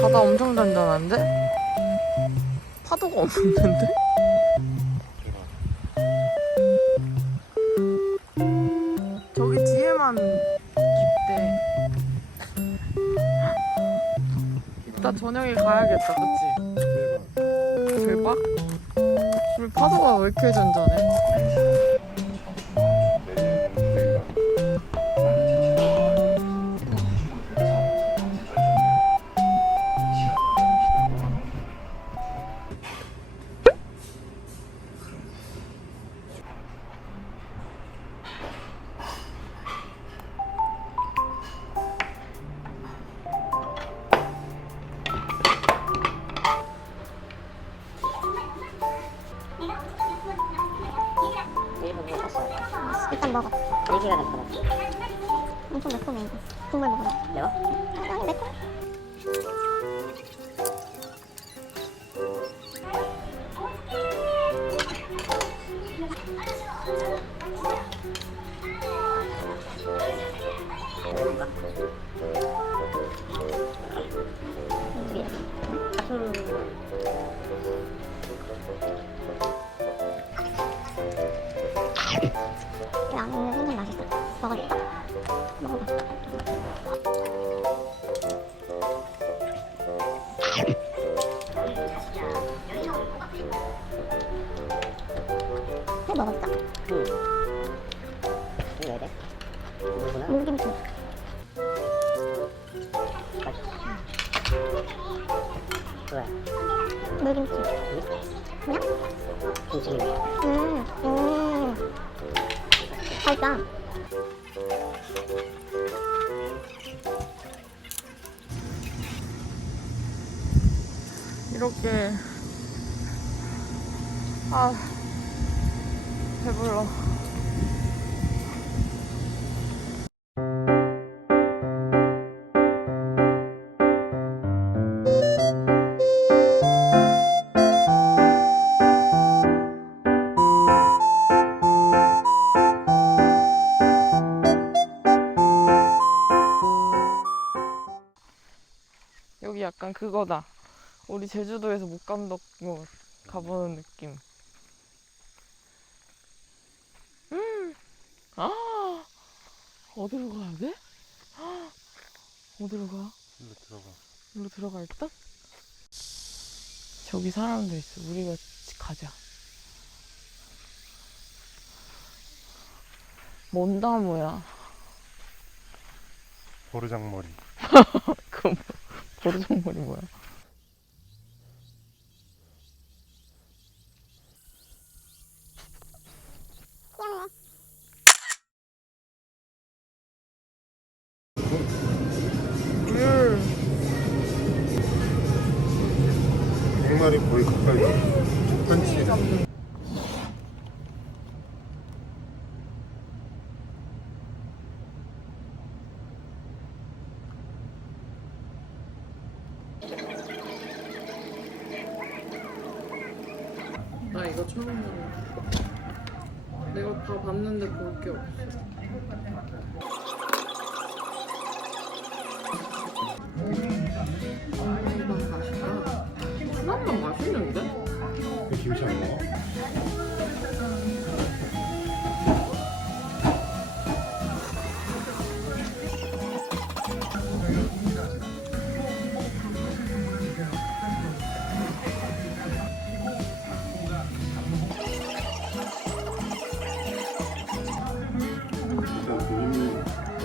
바다 엄청 잔잔한데? 파도가 없는데? 저기 뒤에만 깊대. 이따 저녁에 가야겠다, 그치? 대박? 물 파도가 왜 이렇게 잔잔해? 일단 먹어. 얘기가 맵거든. 엄청 매콤해. 국물 먹어봐. 매워? 아니 매콤해. 안 먹는 생선 맛있어. 먹어볼까? 먹어봐. 해 먹었어? 응. 이거 왜 돼? 물김치. 왜? 물김치. 그냥? 김치김치. 맛있다. 이렇게 배불러. 여기 약간 그거다. 우리 제주도에서 목감독 가보는 느낌. 어디로 가야 돼? 어디로 가? 일로 들어가. 일로 들어가 일단? 저기 사람들 있어. 우리가 가자. 뭔 나무야? 보르장머리. 그 보르장머리 뭐야? 백마리 거의 가까이. 그렇지. 나 이거 처음으로. 내가 다 봤는데 볼 게 없어. 이건 맛있다. 순한맛 맛있는데? 그 김치 안 먹어?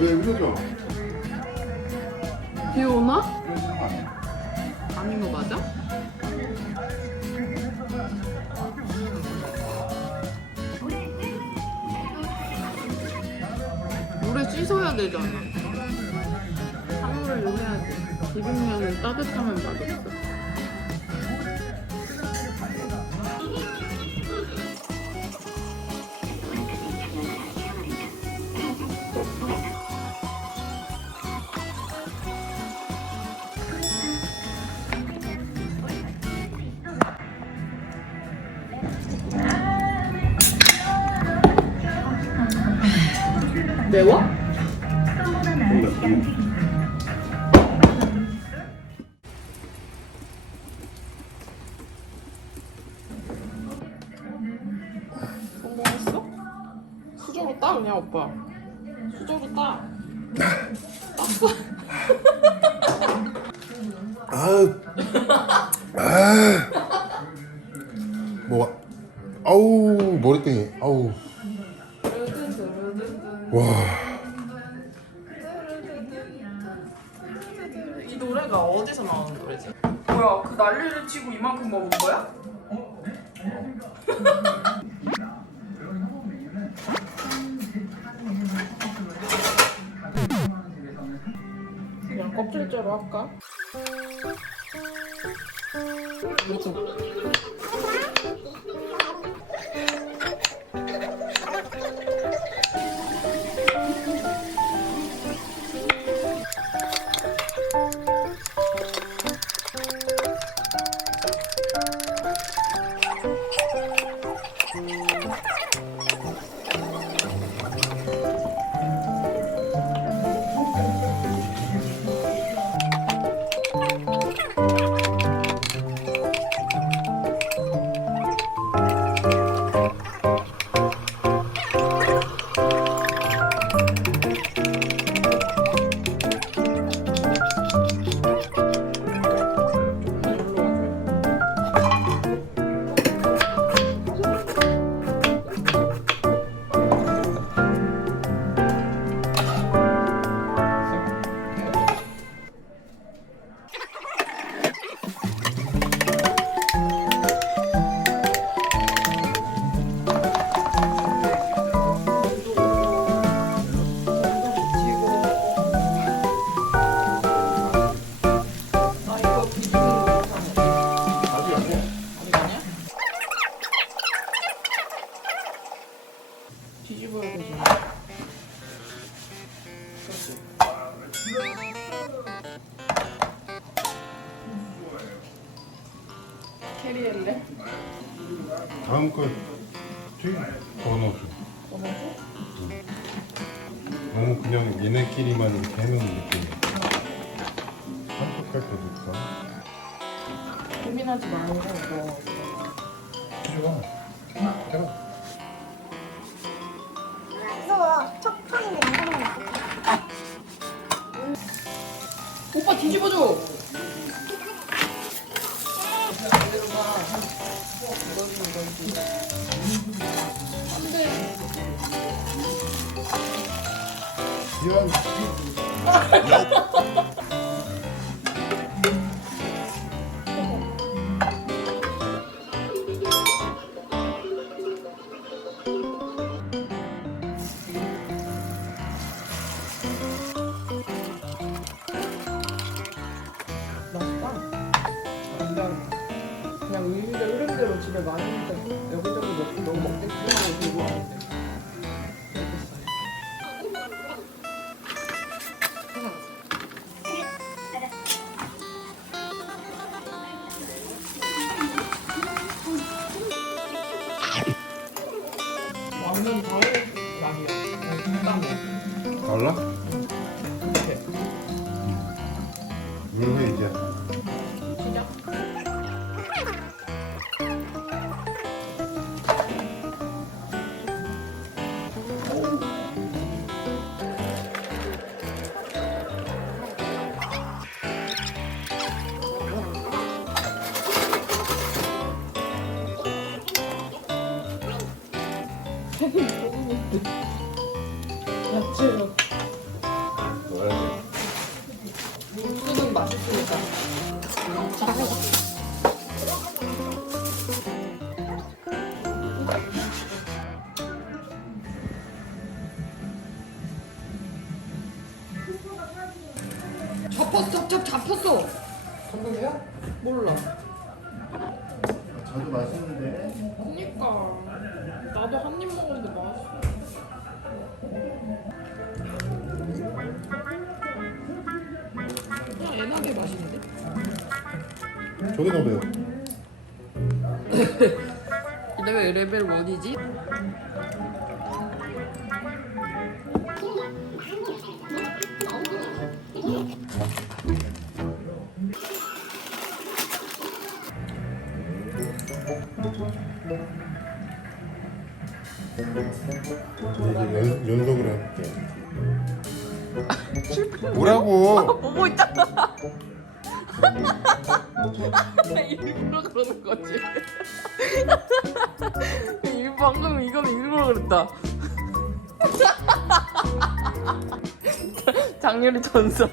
왜 이러죠? 비 오나? 이러지는 거 아니야? 아닌 거 맞아? 물에 씻어야 되잖아. 한물을 넣어야지. 비빔면은 따뜻하면 맛없어. 매워? 성공했어? 수저로 따 그냥 오빠. 수저로 따. 땄어. 뭐 아우 머리땡이 아우 와 이 노래가 어디서 나오는 노래지? 뭐야 그 난리를 치고 이만큼 먹은 거야? 그냥 껍질째로 할까? 뒤집어야 되지. 그렇지. 캐리할래? 다음 거 튀김 더 넣어줘. 더 넣어? 너무 그냥 얘네끼리만 이렇게 해놓은 느낌이야. 한 숟갈 더 넣을까? 고민하지 말고 뭐. 좋아. 해봐. 무서워. 척척인데 무서워. 오빠 뒤집어줘. 안돼. 이런 그냥 흐름대로 집에 많이 있는데 여기저기 먹고 너무 먹겠지 하고 들고 왔는데 완전 다른 맛이야. 딱 먹어. 달라? 이렇게. 물회 이제 시작. 야채로 넣어야 육수는 맛있으니까. 제가 보이게. 잡혔어. 감동이야? 몰라. 돼. 저도 맛있는데. 그니까 나도 한 입 먹었는데 맛있어. 그냥 애나게 맛있는데? 저게 더 매워. 근데 왜 레벨 1이지? 이제 연속으로 해볼게. 뭐라고? 보고 있잖아. 일부러 그러는 거지. 방금 이거는 일부러 그랬다. 장렬히 전사.